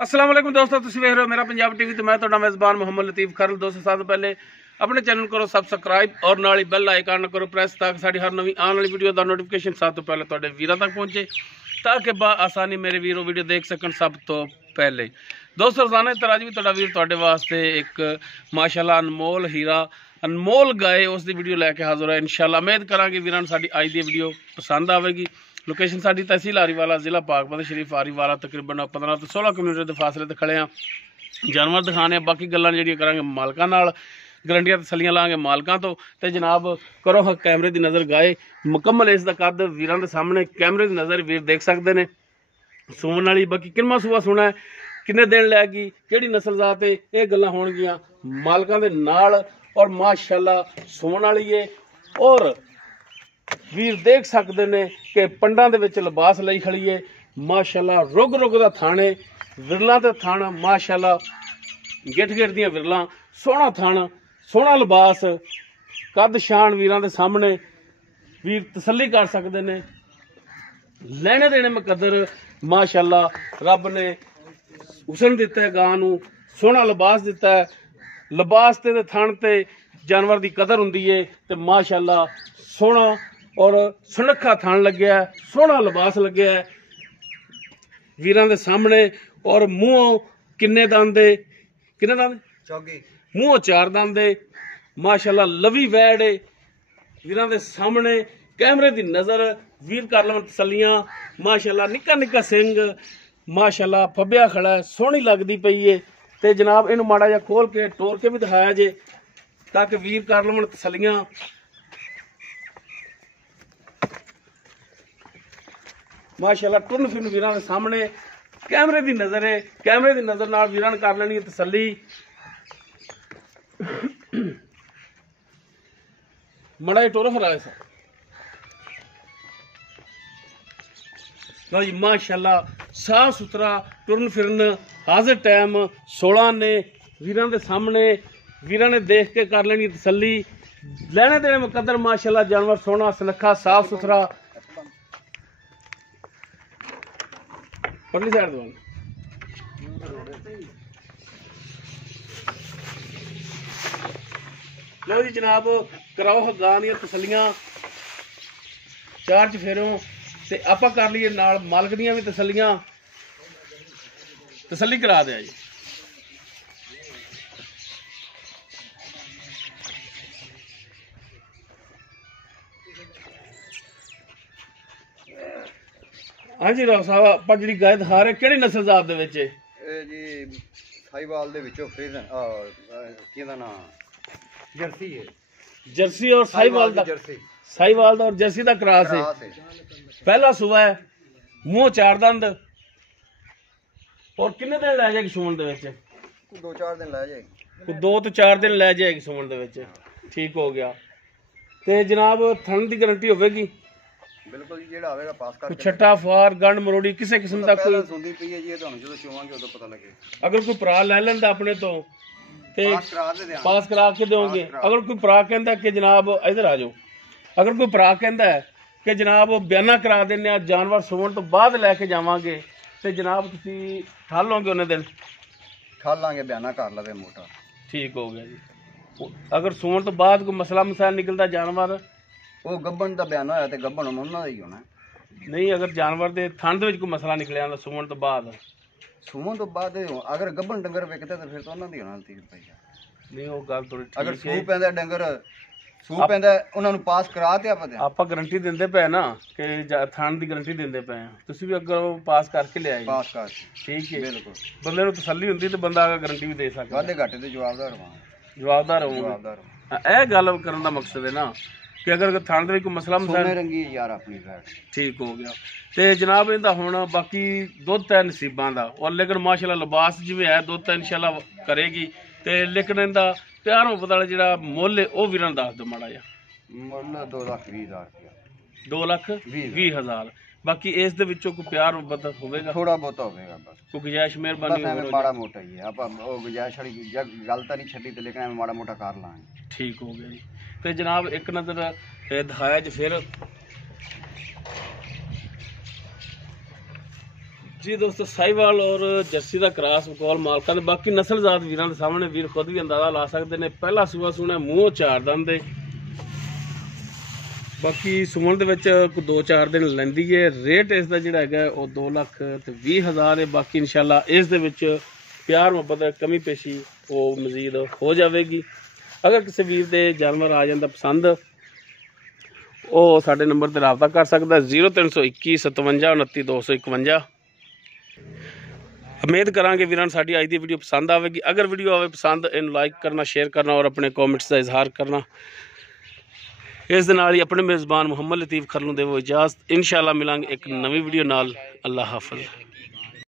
अस्सलाम वालेकुम दोस्तों, तुसीं वेख रहे हो मेरा पंजाब टीवी। तो मैं तुहाडा मेज़बान मोहम्मद लतीफ़ खरल। दोस्तों, सब तो पहले अपने चैनल करो सबसक्राइब और नाल ही बैल आइकन करो प्रेस, ताकि साडी हर नवी आने वाली वीडियो का नोटिफिकेशन सब तो पहले तुहाडे वीरां तक पहुंचे, ताकि आसानी मेरे वीरों वीडियो देख सकन सब तो पहले। दोस्तों, रोजाना की तरह अज भी तुहाडा वीर तुहाडे वास्ते एक माशाअल्लाह अनमोल हीरा अनमोल गाय उसकी वीडियो लैके हाजिर है। इंशाअल्लाह उम्मीद करांगे वीरां नूं साडी अज दी वीडियो पसंद आवेगी। लोकेशन साडी तहसील आरीवाला, जिला पाकपत शरीफ आरीवाला, तकरीबन 15 तो 16 किलोमीटर के फासले ते खड़े हाँ। जानवर दिखाने, बाकी गल्लां जिहड़ियां करांगे मालकां नाल, गरंटियां तसलियां लांगे मालकां तो। ते जनाब करो हाँ कैमरे की नज़र गाए मुकम्मल इसका कद वीरां दे सामने कैमरे की नज़र वीर देख सकते हैं। सून वाली बाकी किनवा सूआ सुना है, किन्ने दिन लैगी, किहड़ी नस्ल जात है, ये गल्लां होणगियां मालकां दे नाल। और माशाअल्लाह सून वाली है। और वीर देख सकते हैं कि पंडां दे विच लिबास लई खड़ी है माशाअल्लाह। रुग रुग दा थाने विरलां ते थान माशाअल्लाह, गिठ गिठ दियां विरलां, सोहना थान, सोहना लिबास, कद शान वीरां दे सामने वीर तसल्ली कर सकते हैं। लैने देने मुकद्दर माशाअल्लाह रब ने हुसन दिता है, गां नूं सोहना लिबास दिता है। लिबास ते थान ते जानवर की कदर हुंदी है। ते माशाअल्लाह सोहना और सुनखा थान लग्या, सोहना लिबास लग्या है वीरां दे सामने। और मूँहों किन्ने दंदे, किन्ने दंद चौगे, मूँहों 4 दंदे माशाअल्लाह। लवी वैड़ है वीरां दे सामने, कैमरे की नज़र वीर कर लवन तसलियां माशाअल्लाह। निक्का निक्का सिंग माशाअल्लाह फब्बिया खड़ा है, सोहनी लगती पई है। ते जनाब इनू माड़ा जा खोल के टोर के भी दिखाया जे, ताकि वीर कर लवन तसलियां। माशाअल्लाह टुरन फिरन वीरां दे सामने कैमरे की नज़र है, कैमरे की नज़र नाल वीरां ने कर लेनी तसल्ली। मड़ा जी टोर फराए सा जी माशाअल्लाह साफ सुथरा टुरन फिरन हाजिर टाइम 16 ने वीरां दे सामने। वीरां ने देख के कर लेनी तसल्ली। लेने देने मुकद्दर माशाअल्लाह जानवर सोहना सुनखा साफ सुथरा। परली साइड दो लो जी जनाब, कराओ गां दी तसलियां 4 चफेरों ते आपां कर लीए नाल मालक दियां भी तसलियां। तसल्ली करा दिया जी। हाँ जी राव साहब, आप जी गाय दिखा रहे किहड़ी नस्ल जात दे विच है? जी साहिवाल दे विचों फ्रीजन किहदा नाम जर्सी है। जर्सी और साहिवाल दा, जर्सी साहिवाल दा और जर्सी दा क्रॉस है। पहला सुबह है, मूँह 4 दंद। और किन्ने दिन लै जाएगी सूण दे विच? 2-4 दिन लै जाएगी, 2 तो 4 दिन लै जाएगी सूण दे विच। ठीक हो गया। ते जनाब थन की गारंटी होगी? बिल्कुल जी, जेड़ा आवेगा पास कर। छट्टा फार गंड मरोड़ी किसी किस्म का कोई सुंदी पई है जी, तुहानू जदों चोवांगे उदों पता लगे। अगर कोई भरा लै लैंदा अपने तो ते पास करा दे देंगे, पास करा के दोगे। अगर कोई भरा कहंदा कि जनाब इधर आ जाओ, अगर कोई भरा कहंदा है कि जनाब बयाना करा देने जानवर सूण तो बाद लैके जावांगे, ते जनाब तुसीं ठल लोगे उन्हें दिन? ठल लांगे, बयाना कर लवे मोटा। ठीक हो गया जी। अगर सूण तो बाद कोई मसला मसाइल निकलता जानवर, वो गब्बन दा बयाना होया ते गब्बन उन्हां दा ही होना। नहीं अगर जानवर दे थन दे विच कोई मसला निकलिया तां सूण तो बाद? सूण तो बाद अगर गब्बन डंगर विकदे तो फिर तो उन्हां दी होना 30 रुपया। नहीं वो गल थोड़ी अगर ठीक है। सूह पैंदा डंगर, सूह पैंदा उन्हां नूं पास करा ते ਆਪਾਂ ਗਰੰਟੀ ਦਿੰਦੇ ਪਏ ਨਾ ਕਿ ਥਾਣ ਦੀ ਗਰੰਟੀ ਦਿੰਦੇ ਪਏ ਆ। ਤੁਸੀਂ ਵੀ ਅੱਗੇ ਪਾਸ ਕਰਕੇ ਲਿਆਏ ਪਾਸ ਕਰ। ਠੀਕ ਹੈ, ਬਿਲਕੁਲ। ਬੰਦੇ ਨੂੰ ਤਸੱਲੀ ਹੁੰਦੀ ਤੇ ਬੰਦਾ ਗਰੰਟੀ ਵੀ ਦੇ ਸਕਦਾ। ਵਾਧੇ ਘਾਟੇ ਤੇ ਜਵਾਬਦਾਰ ਹੋਵਾਂਗੇ, ਜਵਾਬਦਾਰ ਹੋਊਗਾ। ਜਵਾਬਦਾਰ। ਇਹ ਗੱਲ ਕਰਨ ਦਾ ਮਕਸਦ ਹੈ ਨਾ ਕਿ ਅਗਰ ਥਾਣ ਦੇ ਵਿੱਚ ਕੋਈ ਮਸਲਾ ਸੋਨੇ ਰੰਗੀ ਯਾਰ ਆਪਣੀ ਫੈਟ। ਠੀਕ ਹੋ ਗਿਆ। ਤੇ ਜਨਾਬ ਇਹਦਾ ਹੁਣ ਬਾਕੀ ਦੁੱਧ ਹੈ ਨਸੀਬਾਂ ਦਾ। ਔਰ ਲੇਕਿਨ ਮਾਸ਼ਾਅੱਲਾ ਲਿਬਾਸ ਜਿਵੇਂ ਹੈ ਦੁੱਧ ਤਾਂ ਇਨਸ਼ਾਅੱਲਾ ਕਰੇਗੀ। ਤੇ ਲੇਕਿਨ ਇਹਦਾ ਪਿਆਰ ਮੁਹੱਬਤ ਵਾਲਾ ਜਿਹੜਾ ਮੁੱਲ ਹੈ ਉਹ ਵੀਰਾਂ ਦੱਸ ਦਿਓ ਮਾੜਾ ਜਿਹਾ। ਮੁੱਲ 2,20,000 रुपया। 2,20,000। बाकी इस दे विचों कोई प्यार मुहब्बत होवेगा? थोड़ा बहुत होवेगा बस, कोई गुजाइश मेहरबानी बस एवं माड़ा मोटा ही है। आप वो गुजाइश वाली गल तो नहीं छड्डी, लेकिन एवं माड़ा मोटा कर लांगे। ठीक हो गया जी। तो जनाब एक नज़र दिखाया जी फिर ਜੀ ਦੋਸਤੋ ਸਾਹੀਵਾਲ ਔਰ ਜਰਸੀ ਦਾ ਕ੍ਰਾਸ ਬਕੌਲ ਮਾਲਕਾਂ ਦੇ ਬਾਕੀ ਨਸਲਜ਼ਾਤ ਵੀਰਾਂ ਦੇ ਸਾਹਮਣੇ ਵੀਰ ਖੁਦ ਵੀ ਅੰਦਾਜ਼ਾ ਲਾ ਸਕਦੇ ਨੇ। ਪਹਿਲਾ ਸੂਆ ਸੁਣਾ ਮੂੰਹ 4 ਦੰਦ ਦੇ, ਬਾਕੀ ਸੁਮਣ ਦੇ ਵਿੱਚ 2-4 ਦਿਨ ਲੈਂਦੀ ਹੈ। ਰੇਟ ਇਸ ਦਾ ਜਿਹੜਾ ਹੈਗਾ ਉਹ 2,20,000 ਹੈ। ਬਾਕੀ ਇਨਸ਼ਾਅੱਲਾ ਇਸ ਦੇ ਵਿੱਚ ਪਿਆਰ ਮੁਹੱਬਤ ਕਮੀ ਪੇਸ਼ੀ ਉਹ ਮਜ਼ੀਦ ਹੋ ਜਾਵੇਗੀ। ਅਗਰ ਕਿਸੇ ਵੀਰ ਦੇ ਜਾਨਵਰ ਆ ਜਾਂਦਾ ਪਸੰਦ ਉਹ ਸਾਡੇ ਨੰਬਰ ਤੇ ਰਾਬਤਾ ਕਰ ਸਕਦਾ 0321 57 29 251। ਉਮੀਦ ਕਰਾਂਗੇ ਵੀਰਾਂ ਸਾਡੀ ਅੱਜ ਦੀ ਵੀਡੀਓ ਪਸੰਦ ਆਵੇਗੀ। ਅਗਰ ਵੀਡੀਓ ਆਵੇ ਪਸੰਦ ਇਹਨੂੰ ਲਾਈਕ ਕਰਨਾ, ਸ਼ੇਅਰ ਕਰਨਾ ਔਰ ਆਪਣੇ ਕਮੈਂਟਸ ਦਾ ਇਜ਼ਹਾਰ ਕਰਨਾ। ਇਸ ਦੇ ਨਾਲ ਹੀ ਆਪਣੇ ਮੇਜ਼ਬਾਨ ਮੁਹੰਮਦ ਲਤੀਫ ਖਰਲ ਨੂੰ ਦੇਵੋ ਇਜਾਜ਼ਤ। ਇਨਸ਼ਾਅੱਲਾ ਮਿਲਾਂਗੇ ਇੱਕ ਨਵੀਂ ਵੀਡੀਓ ਨਾਲ। ਅੱਲਾ ਹਾਫਿਜ਼।